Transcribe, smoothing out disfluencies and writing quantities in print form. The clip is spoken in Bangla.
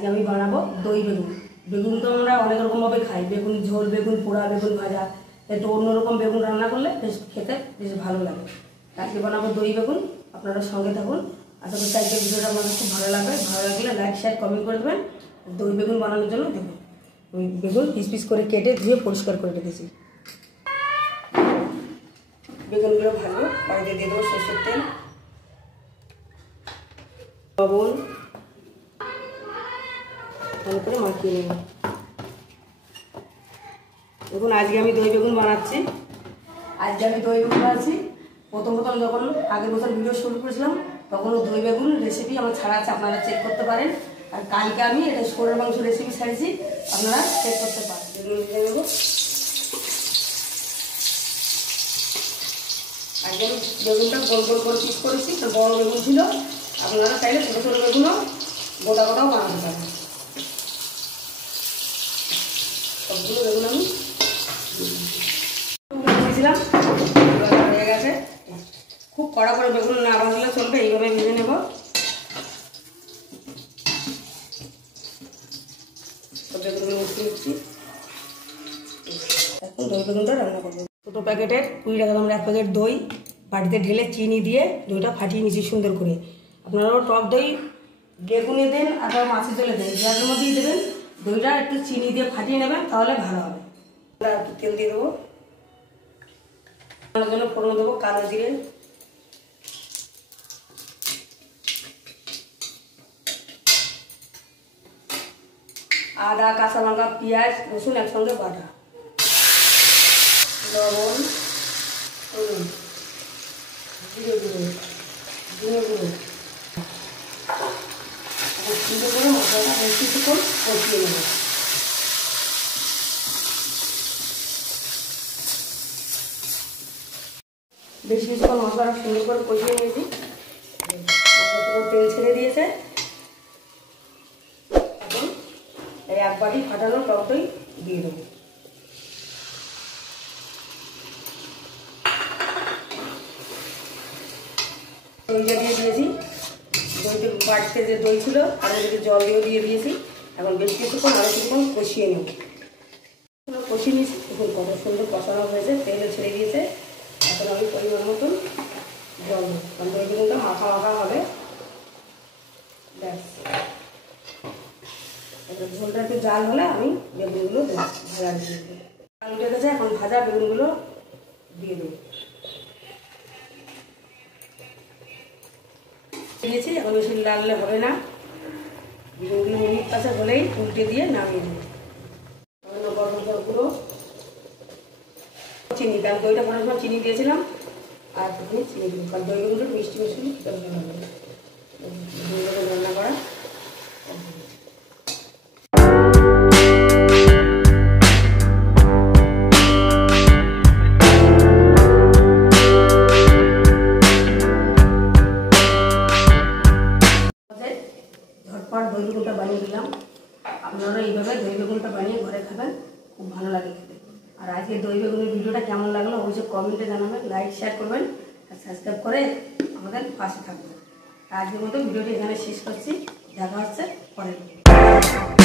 আজকে আমি বানাবো দই বেগুন। বেগুন তো আমরা অনেক রকমভাবে খাই, বেগুন ঝোল, বেগুন পোড়া, বেগুন ভাজা। একটু অন্যরকম বেগুন রান্না করলে বেশ খেতে বেশ ভালো লাগে। আজকে বানাবো দই বেগুন, আপনারা সঙ্গে থাকুন। আশা করছি আজকের ভিডিওটা আমাদের খুব ভালো লাগবে। ভালো লাগলে লাইক শেয়ার কমেন্ট করে দেবেন। দই বেগুন বানানোর জন্য দেখুন আমি বেগুন পিস পিস করে কেটে ধুয়ে পরিষ্কার করে রেখেছি। বেগুনগুলো ভালো কড়াইতে দিয়ে দেবো সরষের তেল, লবণ, ভালো করে মাখিয়ে নেব। দেখুন আজকে আমি দই বেগুন বানাচ্ছি। প্রথম যখন আগের বছর ভিডিও শুরু করেছিলাম তখন দই বেগুন রেসিপি আমার ছাড়া আছে, আপনারা চেক করতে পারেন। আর কালকে আমি এটা ছোলার মাংস রেসিপি ছাড়িয়েছি, আপনারা চেক করতে পারেন। বেগুন দিয়ে দেবো। আজকে আমি বেগুনটা গোল গোল করে পিস করেছি, তো বড় বেগুন ছিল, আপনারা চাইলে ছোটো ছোটো বেগুনও গোটা গোটাও বানাতে পারেন। সবগুলো বেগুন আমি দিয়েছিলাম, হয়ে গেছে। খুব কড়া করে বেগুন না ভাজলে চলবে, এইভাবে ভেজে নেব। বেগুনগুলো মিশিয়ে দিচ্ছি। এখন দই বেগুনটা রান্না করবো। ছোটো প্যাকেটের 20 টাকা দামের 1 প্যাকেট দই বাটিতে ঢেলে চিনি দিয়ে দইটা ফাটিয়ে নিচ্ছি সুন্দর করে। আপনারাও টক দই বেগুনে দেন অথবা মাছের জলে দেন, যার মধ্যেই দেবেন দইটা একটু চিনি দিয়ে ফাটিয়ে নেবেন, তাহলে ভালো হবে। একটু তেল দিয়ে দেবো, রান্নার জন্য ফোড়ন দেবো কালো জিরে, আদা, কাঁচা লঙ্কা, পেঁয়াজ, রসুন একসঙ্গে বাটা, লবণ, হলুদ, জিরে গুঁড়ো, ধনে গুঁড়ো, সুন্দর করে মশলাটা কিছুক্ষণ কষিয়ে নেব। বেশি কিছুক্ষণ মশলাটা সুন্দর করে কষিয়ে নিয়েছি, মশলা তেল ছেড়ে দিয়েছে। এখন এই 1 বাটি ফাটানো টক দই দিয়ে দেবো। দইটা দিয়ে দিয়েছি, দইতে বাড়িতে যে দই ছিল তার মধ্যে জল দিয়ে দিয়েছি। এখন বেশ কিছুক্ষণ আরও কিছুক্ষণ কষিয়ে নেব। কষিয়ে নিয়েছি, দেখুন কত সুন্দর কষানো হয়েছে, তেলে ছেড়ে দিয়েছে। এখন আমি পরিমাণ মতন জল দেবো, কারণ দই বেগুনটা মাখা মাখা হবে। ব্যাস, ঝোলটা একটু জাল হলে আমি বেগুনগুলো দেবো, ভাজা দিয়ে দেবো। জাল উঠে গেছে, এখন ভাজা বেগুনগুলো দিয়ে দেবো। দিয়েছি, এখন বেশি লাললে হবে না, বেগুনগুলো মিনিট 5 হলেই উল্টে দিয়ে নামিয়ে দেবো। গুঁড়ো চিনি, কারণ দইটা কোনো সময় চিনি দিয়েছিলাম, আর তুমি চিনি দেবো, কারণ দই বেগুনটা মিষ্টি মিষ্টি খেতে ভালো হবে। রান্না করা ঝটপট দই বেগুনটা বানিয়ে দিলাম। আপনারা এইভাবে দই বেগুনটা বানিয়ে ঘরে খাবেন, খুব ভালো লাগে খেতে। আর আজকে দই বেগুনের ভিডিওটা কেমন লাগলো অবশ্যই কমেন্টে জানাবেন, লাইক শেয়ার করবেন আর সাবস্ক্রাইব করে আমাদের পাশে থাকবেন। আজকের মতো ভিডিওটি এখানে শেষ করছি, দেখা হচ্ছে পরের ভিডিও।